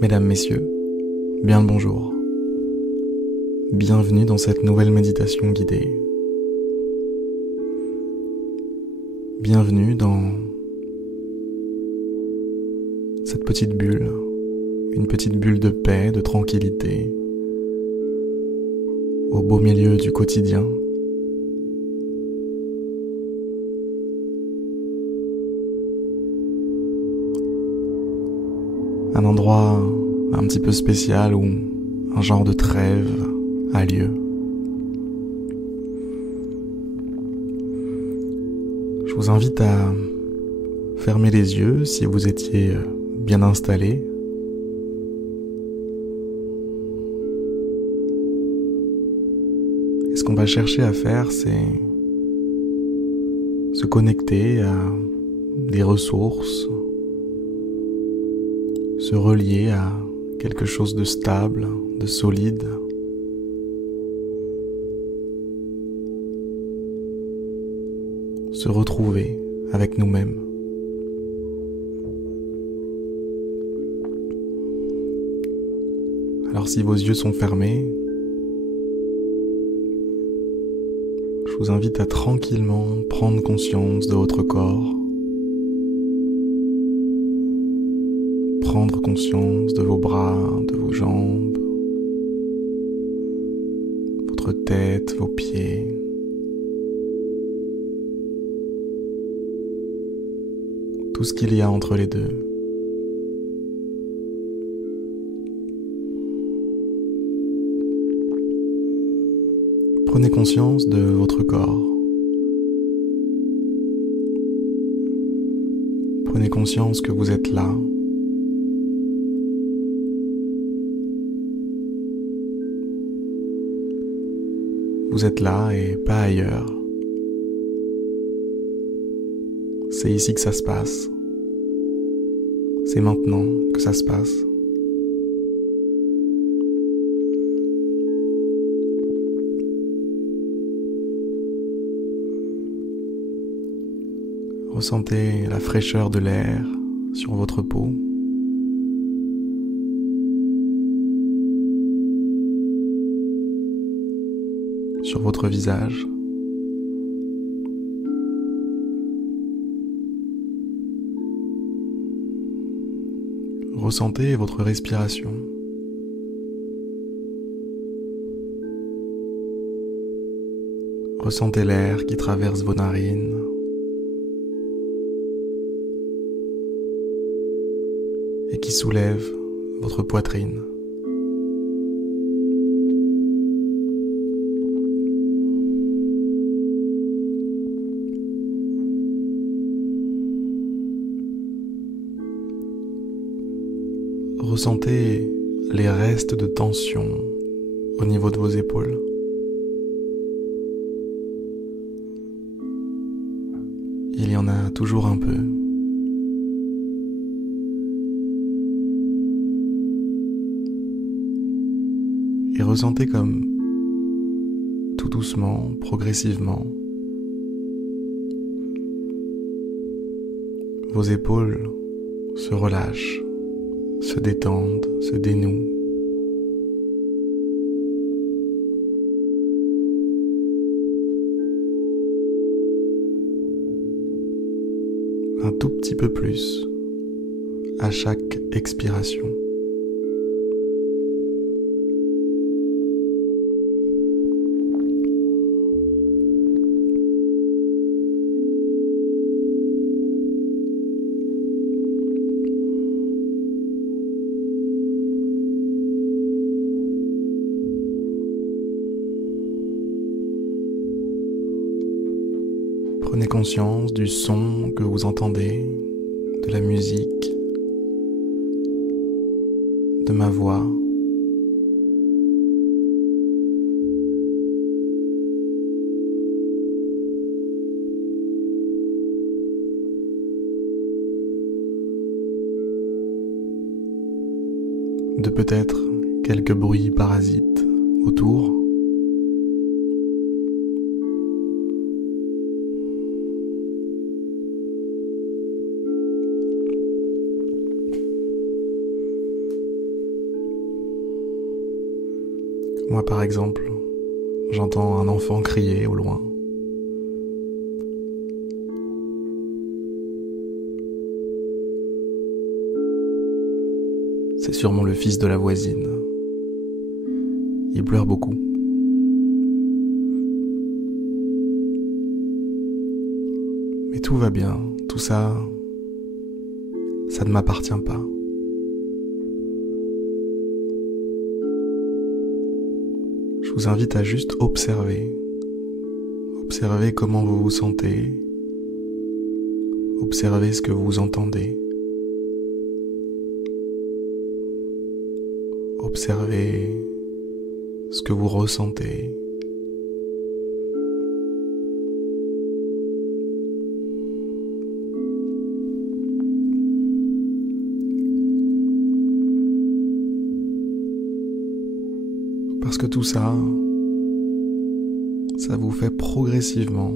Mesdames, Messieurs, bien le bonjour. Bienvenue dans cette nouvelle méditation guidée. Bienvenue dans cette petite bulle, une petite bulle de paix, de tranquillité, au beau milieu du quotidien. Un endroit un petit peu spécial où un genre de trêve a lieu. Je vous invite à fermer les yeux si vous étiez bien installé. Et ce qu'on va chercher à faire, c'est se connecter à des ressources, se relier à quelque chose de stable, de solide. Se retrouver avec nous-mêmes. Alors si vos yeux sont fermés, je vous invite à tranquillement prendre conscience de votre corps. Prendre conscience de vos bras, de vos jambes, votre tête, vos pieds. Tout ce qu'il y a entre les deux. Prenez conscience de votre corps. Prenez conscience que vous êtes là. Vous êtes là et pas ailleurs. C'est ici que ça se passe. C'est maintenant que ça se passe. Ressentez la fraîcheur de l'air sur votre peau. Sur votre visage. Ressentez votre respiration. Ressentez l'air qui traverse vos narines. Et qui soulève votre poitrine. Ressentez les restes de tension au niveau de vos épaules. Il y en a toujours un peu. Et ressentez comme, tout doucement, progressivement, vos épaules se relâchent, se détendent, se dénouent. Un tout petit peu plus à chaque expiration. Prenez conscience du son que vous entendez, de la musique, de ma voix. De peut-être quelques bruits parasites autour. Moi par exemple, j'entends un enfant crier au loin. C'est sûrement le fils de la voisine. Il pleure beaucoup. Mais tout va bien, tout ça, ça ne m'appartient pas. Je vous invite à juste observer. Observez comment vous vous sentez. Observez ce que vous entendez. Observez ce que vous ressentez. Parce que tout ça, ça vous fait progressivement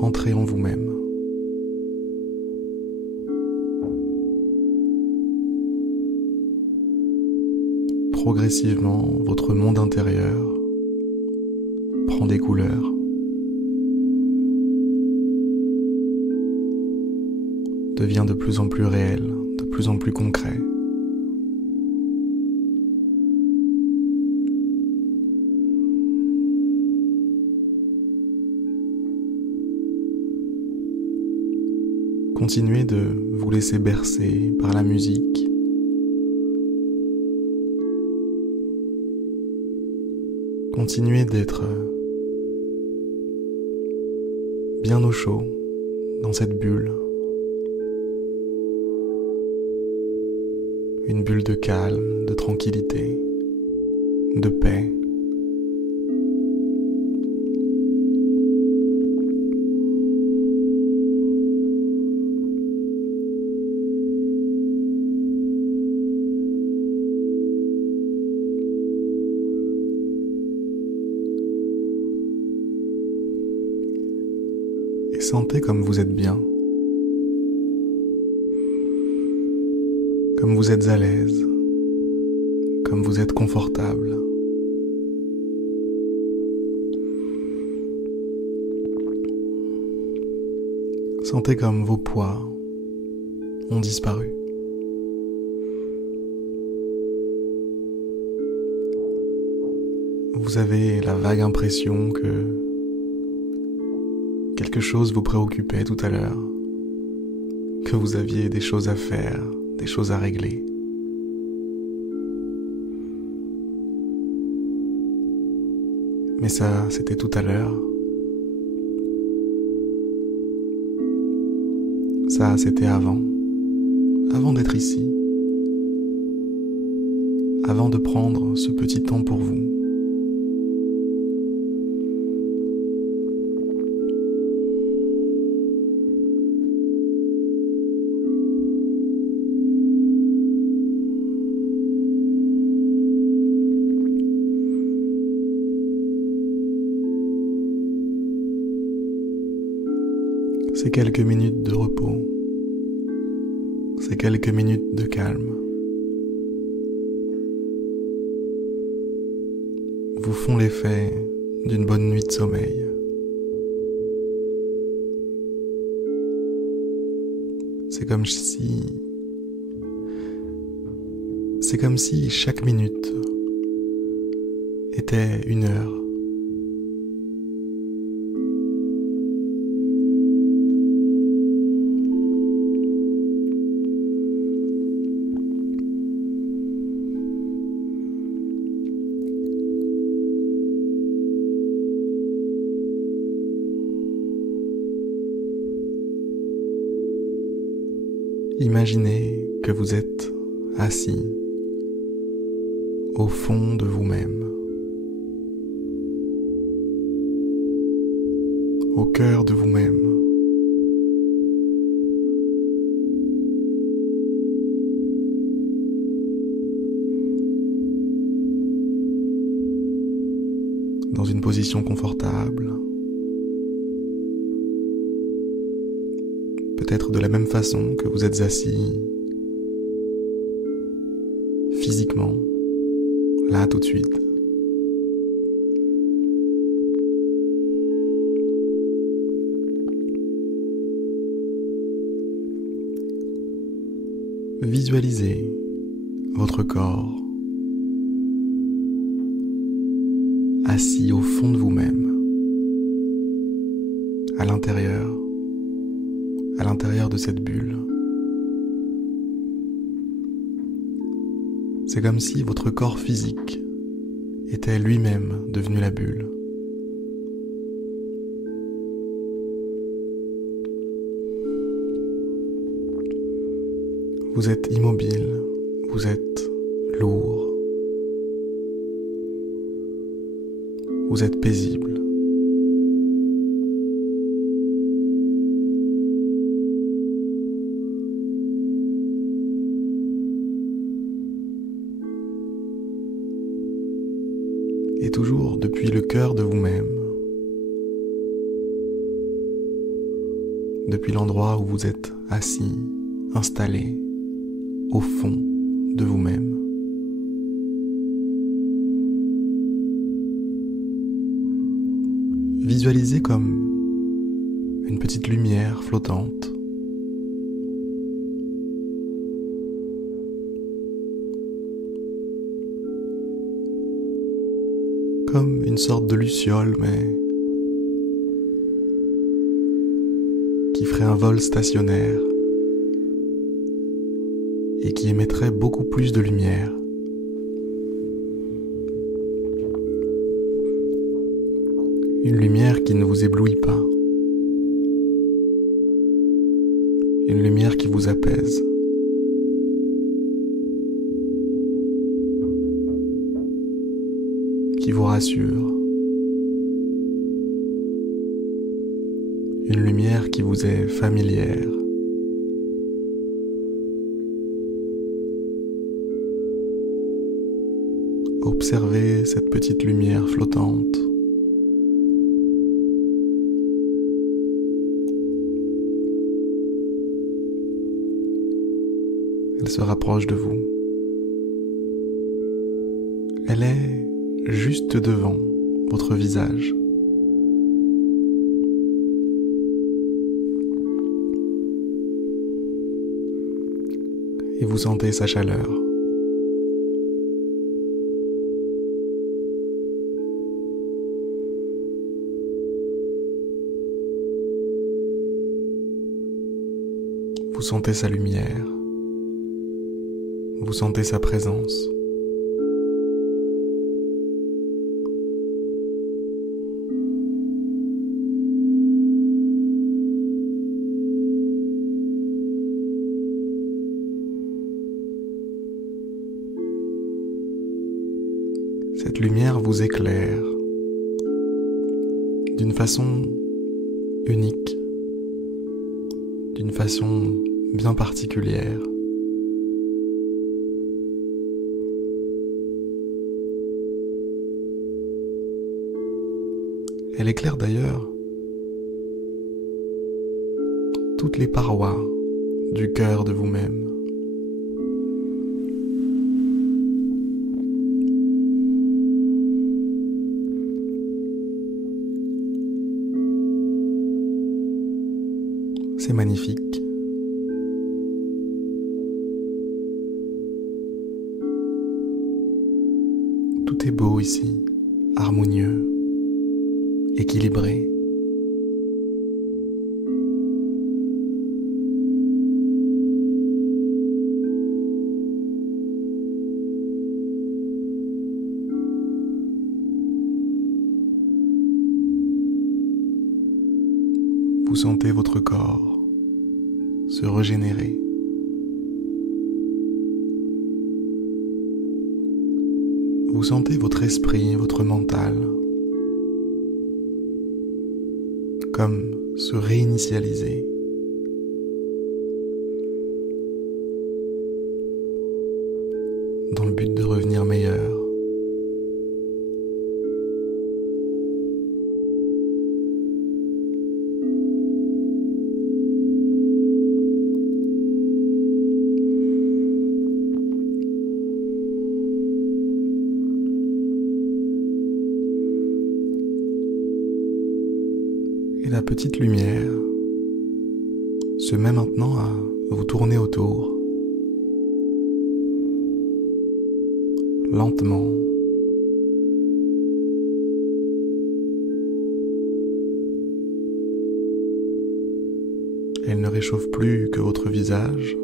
entrer en vous-même. Progressivement, votre monde intérieur prend des couleurs, devient de plus en plus réel, de plus en plus concret. Continuez de vous laisser bercer par la musique. Continuez d'être bien au chaud dans cette bulle. Une bulle de calme, de tranquillité, de paix. Et sentez comme vous êtes bien, comme vous êtes à l'aise, comme vous êtes confortable. Sentez comme vos poids ont disparu. Vous avez la vague impression que quelque chose vous préoccupait tout à l'heure, que vous aviez des choses à faire, des choses à régler. Mais ça, c'était tout à l'heure. Ça, c'était avant d'être ici, avant de prendre ce petit temps pour vous. C'est quelques minutes de repos, c'est quelques minutes de calme. Vous font l'effet d'une bonne nuit de sommeil. C'est comme si chaque minute était une heure. Imaginez que vous êtes assis au fond de vous-même, au cœur de vous-même. Dans une position confortable, peut-être de la même façon que vous êtes assis physiquement, là tout de suite, visualisez votre corps assis au fond de vous-même, à l'intérieur de cette bulle. C'est comme si votre corps physique était lui-même devenu la bulle. Vous êtes immobile, vous êtes lourd, vous êtes paisible. Et toujours depuis le cœur de vous-même, depuis l'endroit où vous êtes assis, installé, au fond de vous-même. Visualisez comme une petite lumière flottante. Comme une sorte de luciole, mais qui ferait un vol stationnaire et qui émettrait beaucoup plus de lumière. Une lumière qui ne vous éblouit pas. Une lumière qui vous apaise. Qui vous rassure. Une lumière qui vous est familière. Observez cette petite lumière flottante. Elle se rapproche de vous. Elle est juste devant votre visage. Et vous sentez sa chaleur. Vous sentez sa lumière. Vous sentez sa présence. Cette lumière vous éclaire d'une façon unique, d'une façon bien particulière. Elle éclaire d'ailleurs toutes les parois du cœur de vous-même. C'est magnifique. Tout est beau ici, harmonieux, équilibré. Vous sentez votre corps se régénérer. Vous sentez votre esprit, votre mental, comme se réinitialiser. Dans le but de revenir meilleur. Et la petite lumière se met maintenant à vous tourner autour, lentement. Elle ne réchauffe plus que votre visage.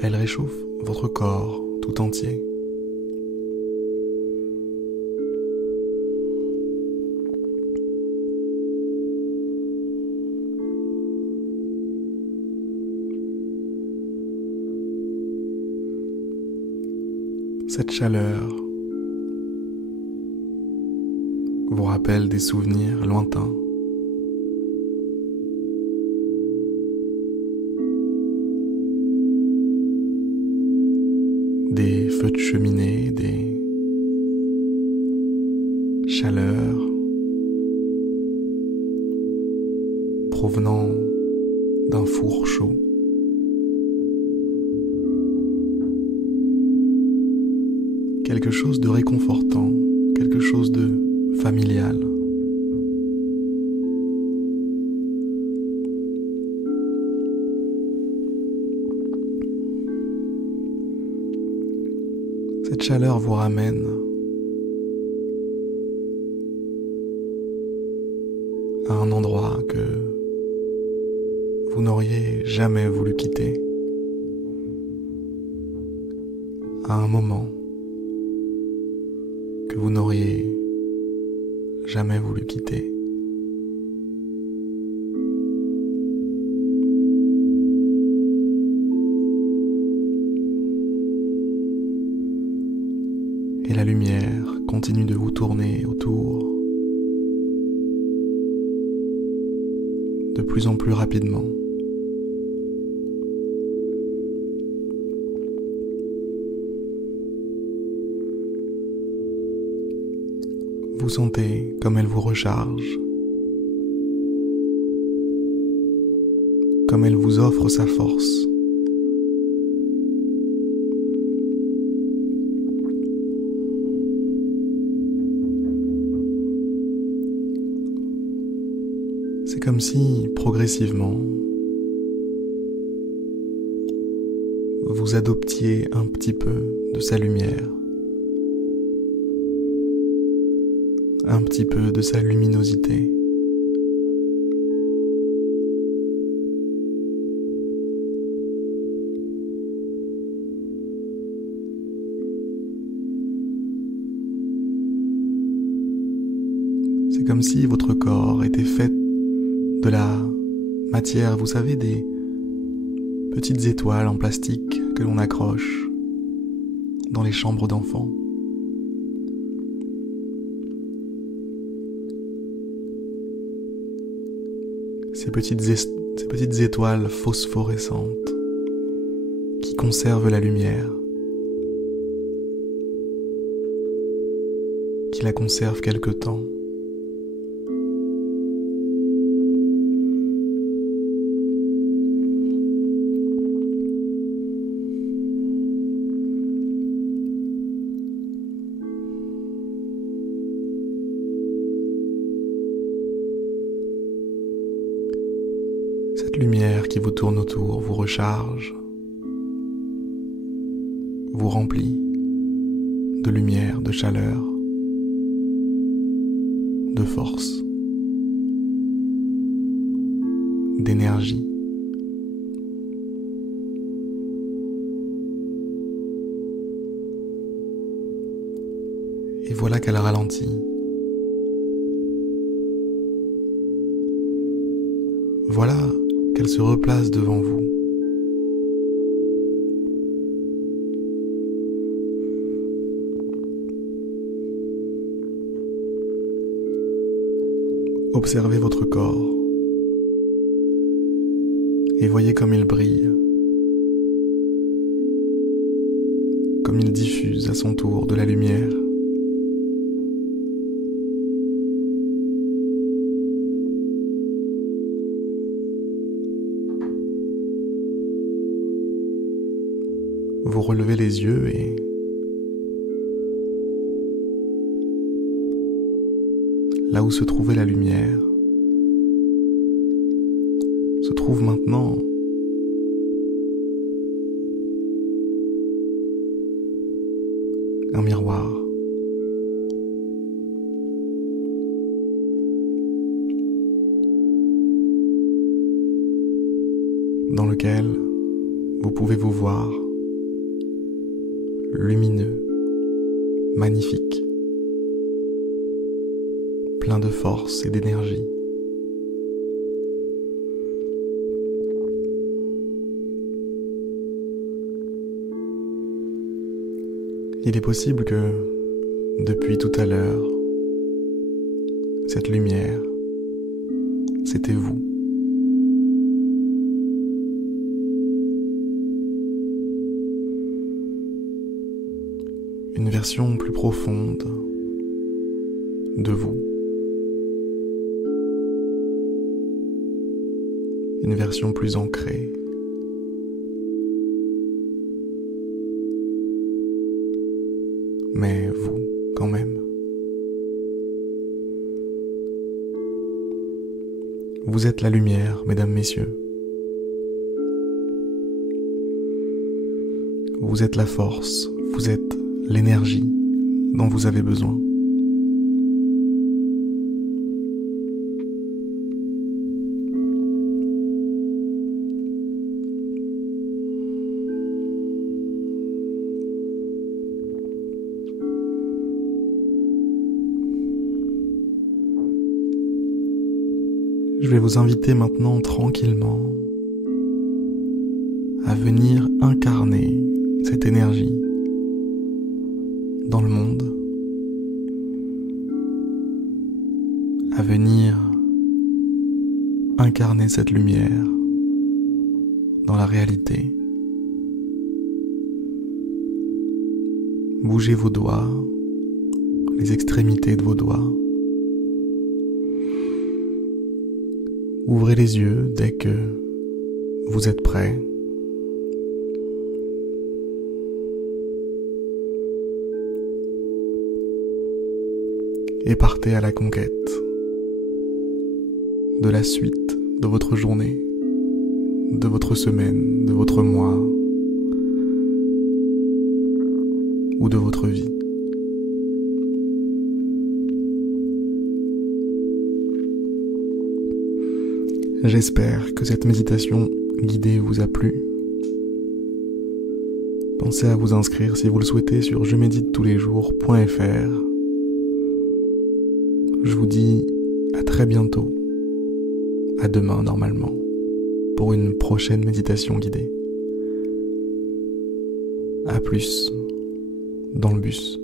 Elle réchauffe votre corps tout entier. Cette chaleur vous rappelle des souvenirs lointains. Des feux de cheminée, des chaleurs provenant d'un four chaud. Quelque chose de réconfortant, quelque chose de familial. Cette chaleur vous ramène à un endroit que vous n'auriez jamais voulu quitter, à un moment que vous n'auriez jamais voulu quitter. Et la lumière continue de vous tourner autour de plus en plus rapidement. Vous sentez comme elle vous recharge, comme elle vous offre sa force. C'est comme si, progressivement, vous adoptiez un petit peu de sa lumière, un petit peu de sa luminosité. C'est comme si votre corps était fait de la matière, vous savez, des petites étoiles en plastique que l'on accroche dans les chambres d'enfants. Ces petites étoiles phosphorescentes qui conservent la lumière, qui la conservent quelque temps. Cette lumière qui vous tourne autour vous recharge, vous remplit de lumière, de chaleur, de force, d'énergie. Et voilà qu'elle ralentit. Voilà qu'elle se replace devant vous. Observez votre corps et voyez comme il brille, comme il diffuse à son tour de la lumière. Vous relevez les yeux et là où se trouvait la lumière se trouve maintenant dans lequel vous pouvez vous voir lumineux, magnifique, plein de force et d'énergie. Il est possible que, depuis tout à l'heure, cette lumière, c'était vous. Une version plus profonde de vous. Une version plus ancrée. Mais vous, quand même. Vous êtes la lumière, mesdames, messieurs. Vous êtes la force, vous êtes l'énergie dont vous avez besoin. Je vais vous inviter maintenant tranquillement à venir incarner cette énergie dans le monde, à venir incarner cette lumière dans la réalité. Bougez vos doigts, les extrémités de vos doigts. Ouvrez les yeux dès que vous êtes prêt. Et partez à la conquête de la suite de votre journée, de votre semaine, de votre mois ou de votre vie. J'espère que cette méditation guidée vous a plu. Pensez à vous inscrire si vous le souhaitez sur jeméditetouslesjours.fr. Je vous dis à très bientôt, à demain normalement, pour une prochaine méditation guidée. À plus dans le bus.